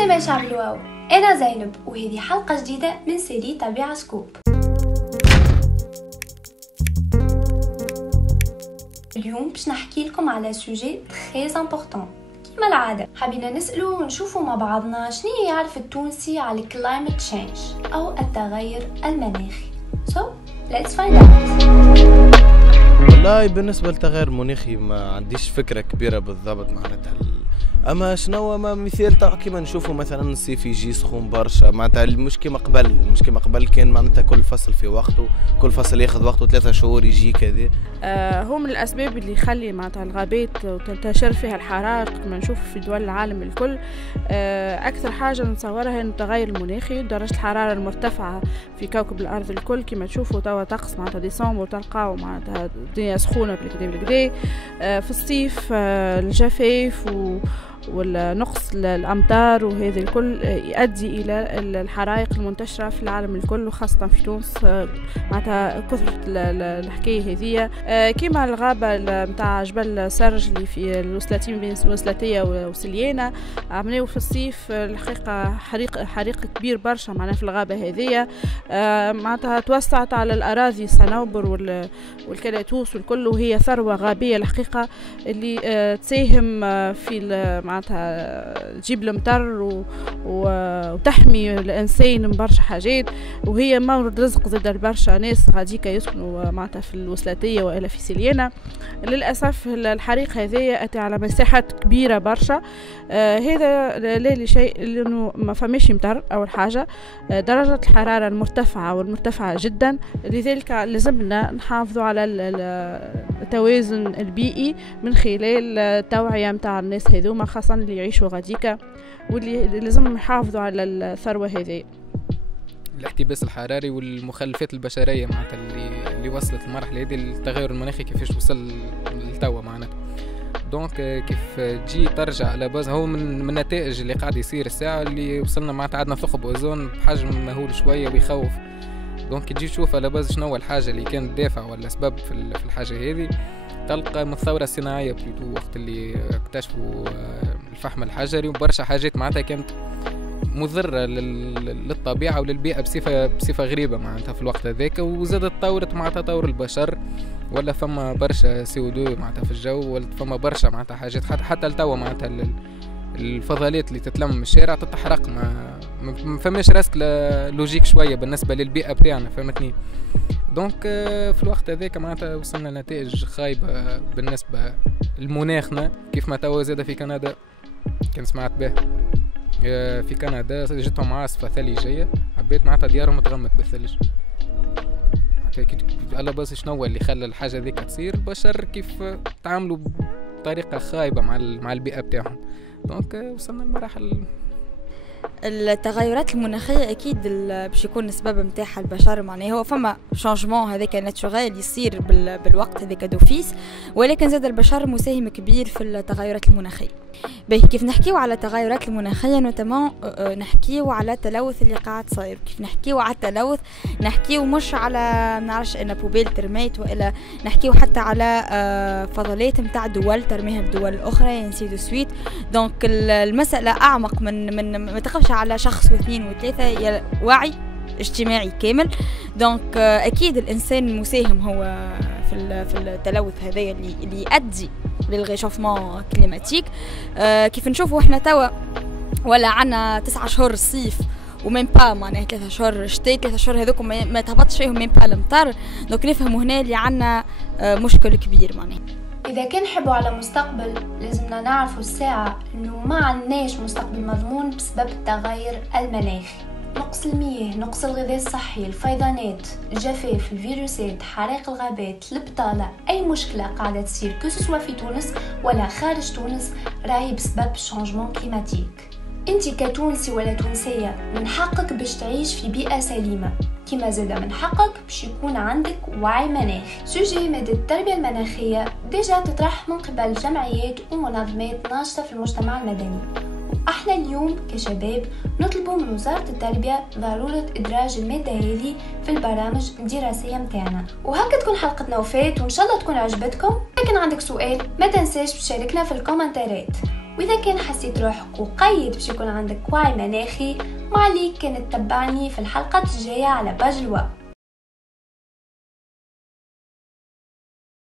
عسلامة يا شعب الواو، أنا زينب وهذه حلقة جديدة من سيري طبيعة سكوب. اليوم باش نحكي لكم على سوجي تري امبورطون. كما العادة حابين نسألوا ونشوفوا مع بعضنا شنو يعرف التونسي على climate change أو التغير المناخي. So let's find out. والله بالنسبة للتغير المناخي ما عنديش فكرة كبيرة بالضبط معناتها اما شنو ما مثال تاع كيما نشوفوا مثلا الصيف يجي سخون برشا معناتها مش كيما قبل كان معناتها كل فصل في وقته، كل فصل ياخذ وقته 3 شهور يجي كذا. هو من الاسباب اللي يخلي معناتها الغابات وتنتشر فيها الحرائق كما نشوف في دول العالم الكل. اكثر حاجه نتصورها انه التغير المناخي، درجه الحراره المرتفعه في كوكب الارض الكل. كما تشوفوا توا طقس معناتها ديسمبر تلقاو معناتها الدنيا سخونه بالكدا في الصيف الجفاف والنقص الأمطار وهذا الكل يؤدي إلى الحرائق المنتشرة في العالم الكل وخاصة في تونس. معناتها كثرة الحكاية هذية كما الغابة متاع جبل سرج اللي في الوصلتين بين الوصلتية وسليانة عملوا في الصيف الحقيقة حريق كبير برشا معناها في الغابة هذية. معناتها توسعت على الأراضي صنوبر والكلاتوس والكل، وهي ثروة غابية الحقيقة اللي تساهم في معناتها تجيب المطر وتحمي الانسان من برشا حاجات، وهي مورد رزق زاد برشا ناس غاديكا يسكنوا معناتها في الوصلاتيه والا في سليانه. للاسف الحريق هذايا اتى على مساحات كبيره برشا. هذا لا لشيء لانه ما فماش مطر. اول حاجه درجه الحراره المرتفعه والمرتفعه جدا، لذلك لازمنا نحافظوا على التوازن البيئي من خلال التوعيه متاع الناس هذوما خاصة اللي يعيشوا غاديكا واللي لازم يحافظوا على الثروة هذه. الاحتباس الحراري والمخلفات البشرية معناتها اللي وصلت المرحلة هذه التغير المناخي كيفاش وصل لتوا معناتها. دونك كيف تجي ترجع على باز هو من النتائج اللي قاعد يصير الساعة اللي وصلنا معناتها عندنا ثقب أوزون بحجم مهول شوية ويخوف. دونك تجي تشوف على باز شنو الحاجة اللي كانت دافع ولا سبب في الحاجة هذه، تلقى من الثورة الصناعية بلوتو وقت اللي اكتشفوا الفحم الحجري وبرشا حاجات معناتها كانت مضرة للطبيعة وللبيئة بصفة غريبة معناتها في الوقت هذاك. وزادت تطورت معناتها تطور البشر، ولا فما برشا CO2 معناتها في الجو، ولا فما برشا معناتها حاجات حتى لتوا معناتها الفضلات اللي تتلم من الشارع تتحرق. ما فماش راسك لوجيك شوية بالنسبة للبيئة بتاعنا، فهمتني؟ دونك في الوقت هذاك معناتها وصلنا لنتائج خايبة بالنسبة لمناخنا. كيف ما توا زاد في كندا كان سمعت به في كندا جتهم عاصفة ثلجية، عباد معناتها ديارهم تغمت بالثلج. على باس شنو اللي خلى الحاجة ذيك تصير؟ البشر كيف تعاملوا بطريقة خايبة مع البيئة بتاعهم. دونك وصلنا لمراحل التغيرات المناخيه اكيد باش يكون السبب نتاعها البشر. معناها هو فما شانجمون هذاك ناتشورال يصير بالوقت هذاك دوفيس، ولكن زاد البشر مساهم كبير في التغيرات المناخيه. باهي كيف نحكيو على التغيرات المناخيه نوتامون نحكيو على التلوث اللي قاعد صاير. كيف نحكيو على التلوث نحكيو مش على نعرفش ان بوبيل ترميت، والا نحكيو حتى على فضلات نتاع دول ترميها بدول اخرى انسي دو سويت. دونك المساله اعمق من ما تقفش على شخص واثنين وثلاثه، يا وعي اجتماعي كامل. دونك اكيد الانسان مساهم هو في التلوث هذايا اللي يؤدي للغيشوفمون كليماتيك. كيف نشوفوا احنا توا ولا عنا 9 شهور الصيف ومين با معناها 3 شهور شتاء، 3 شهور هذوك ما تهبطش فيهم مين با المطر. دونك نفهموا هنا اللي عنا مشكل كبير معناها. إذا كان نحبوا على مستقبل لازمنا نعرفوا الساعة إنه ما عندناش مستقبل مضمون بسبب التغير المناخي. نقص المياه، نقص الغذاء الصحي، الفيضانات، الجفاف، الفيروسات، حرائق الغابات، البطالة، أي مشكلة قاعدة تصير كسوا في تونس ولا خارج تونس راهي بسبب شانجمون كليماتيك. انتي كتونسي ولا تونسية من حقك باش تعيش في بيئة سليمة، كما زاد من حقك باش يكون عندك وعي مناخي. سوجي مادة التربية المناخية ديجا تطرح من قبل جمعيات ومنظمات ناشطة في المجتمع المدني. احنا اليوم كشباب نطلبوا من وزارة التربية ضرورة إدراج المادة هذه في البرامج الدراسية متاعنا. وهكا تكون حلقتنا وفات، وإن شاء الله تكون عجبتكم. لكن عندك سؤال ما تنساش تشاركنا في الكومنتارات. وإذا كان حسيت روحك وقيد باش يكون عندك وعي مناخي، ما عليك كانت تتبعني في الحلقات الجاية على باج الوا.